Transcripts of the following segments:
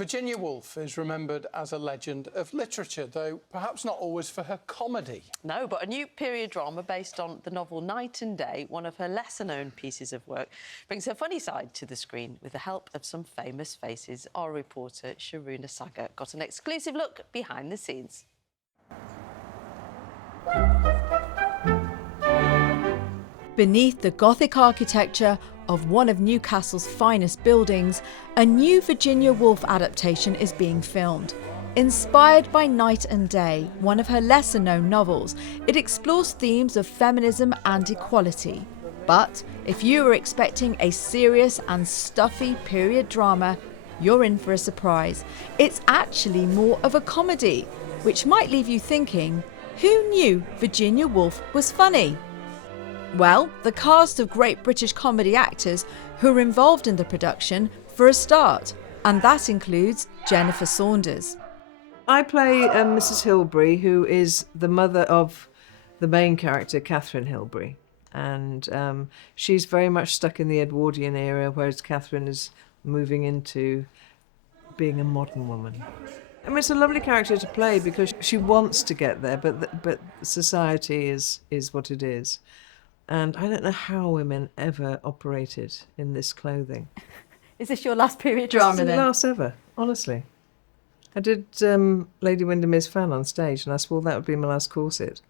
Virginia Woolf is remembered as a legend of literature, though perhaps not always for her comedy. No, but a new period drama based on the novel Night and Day, one of her lesser-known pieces of work, brings her funny side to the screen with the help of some famous faces. Our reporter, Sharuna Sagar, got an exclusive look behind the scenes. Beneath the Gothic architecture of one of Newcastle's finest buildings, a new Virginia Woolf adaptation is being filmed. Inspired by Night and Day, one of her lesser-known novels, it explores themes of feminism and equality. But if you were expecting a serious and stuffy period drama, you're in for a surprise. It's actually more of a comedy, which might leave you thinking, who knew Virginia Woolf was funny? Well, the cast of great British comedy actors who are involved in the production for a start, and that includes Jennifer Saunders. I play Mrs. Hilbery, who is the mother of the main character, Catherine Hilbery, and she's very much stuck in the Edwardian era, whereas Catherine is moving into being a modern woman. I mean, it's a lovely character to play because she wants to get there, but society is what it is. And I don't know how women ever operated in this clothing. Is this your last period drama then? It's the last ever, honestly. I did Lady Windermere's Fan on stage, and I swore that would be my last corset.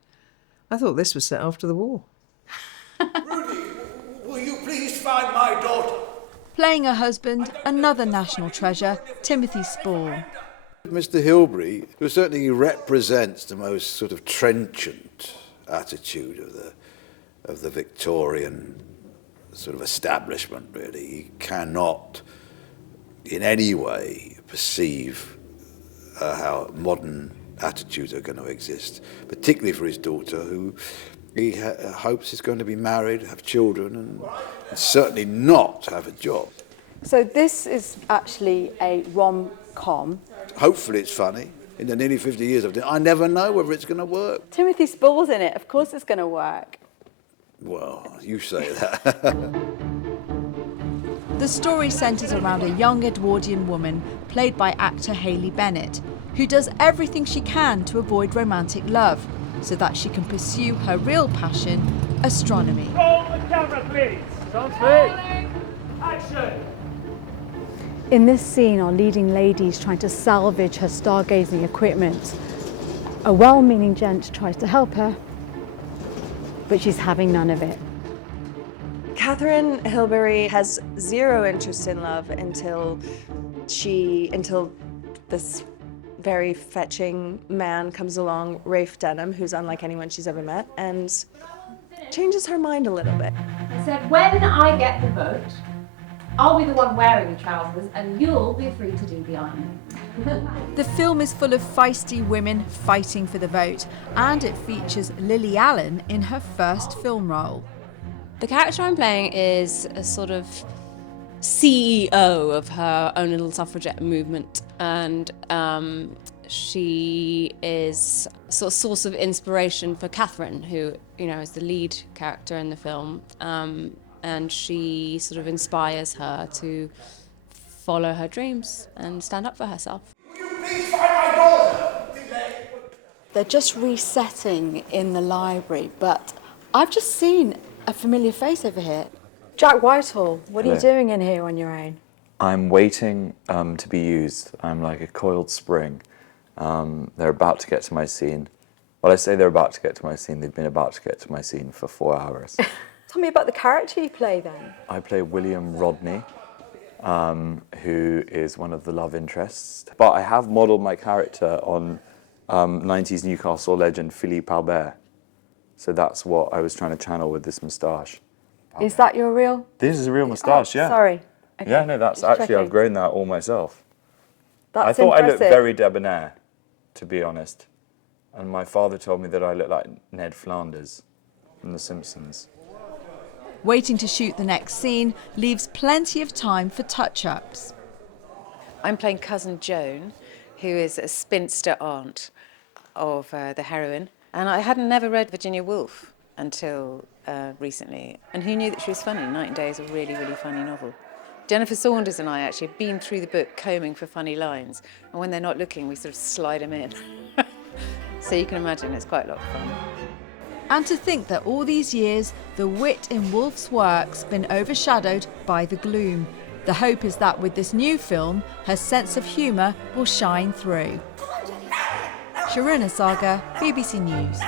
I thought this was set after the war. Rudy, will you please find my daughter? Playing her husband, another national treasure, Timothy Spall. Mr. Hilbery, who certainly represents the most sort of trenchant attitude of the Victorian sort of establishment, really. He cannot in any way perceive how modern attitudes are going to exist, particularly for his daughter, who he hopes is going to be married, have children, and certainly not have a job. So this is actually a rom-com. Hopefully it's funny. In the nearly 50 years I've done it, I never know whether it's going to work. Timothy Spall's in it. Of course it's going to work. Well, you say that. The story centres around a young Edwardian woman, played by actor Hayley Bennett, who does everything she can to avoid romantic love, so that she can pursue her real passion, astronomy. Roll the camera, please. Sounds good. Action. In this scene, our leading lady's trying to salvage her stargazing equipment. A well-meaning gent tries to help her, but she's having none of it. Catherine Hilbery has zero interest in love until this very fetching man comes along, Rafe Denham, who's unlike anyone she's ever met, and changes her mind a little bit. Said, when I get the vote, I'll be the one wearing the trousers and you'll be free to do the ironing. The film is full of feisty women fighting for the vote, and it features Lily Allen in her first film role. The character I'm playing is a sort of CEO of her own little suffragette movement, and she is a sort of source of inspiration for Catherine, who, you know, is the lead character in the film, and she sort of inspires her to follow her dreams and stand up for herself. They're just resetting in the library, but I've just seen a familiar face over here. Jack Whitehall, what are you doing in here on your own? I'm waiting to be used. I'm like a coiled spring. They're about to get to my scene. Well, I say they're about to get to my scene. They've been about to get to my scene for 4 hours. Tell me about the character you play then. I play William Rodney, who is one of the love interests. But I have modelled my character on 90s Newcastle legend Philippe Albert. So that's what I was trying to channel with this moustache. Is that your real? This is a real moustache, yeah. Sorry. Okay. Yeah, no, that's Just actually, checking. I've grown that all myself. That's I thought impressive. I looked very debonair, to be honest. And my father told me that I look like Ned Flanders from The Simpsons. Waiting to shoot the next scene leaves plenty of time for touch-ups. I'm playing Cousin Joan, who is a spinster aunt of the heroine. And I hadn't never read Virginia Woolf until recently. And who knew that she was funny? Night and Day is a really, really funny novel. Jennifer Saunders and I actually have been through the book combing for funny lines, and when they're not looking, we sort of slide them in. So you can imagine it's quite a lot of fun. And to think that all these years, the wit in Woolf's work's been overshadowed by the gloom. The hope is that with this new film, her sense of humour will shine through. Sharuna, Sagar, BBC News.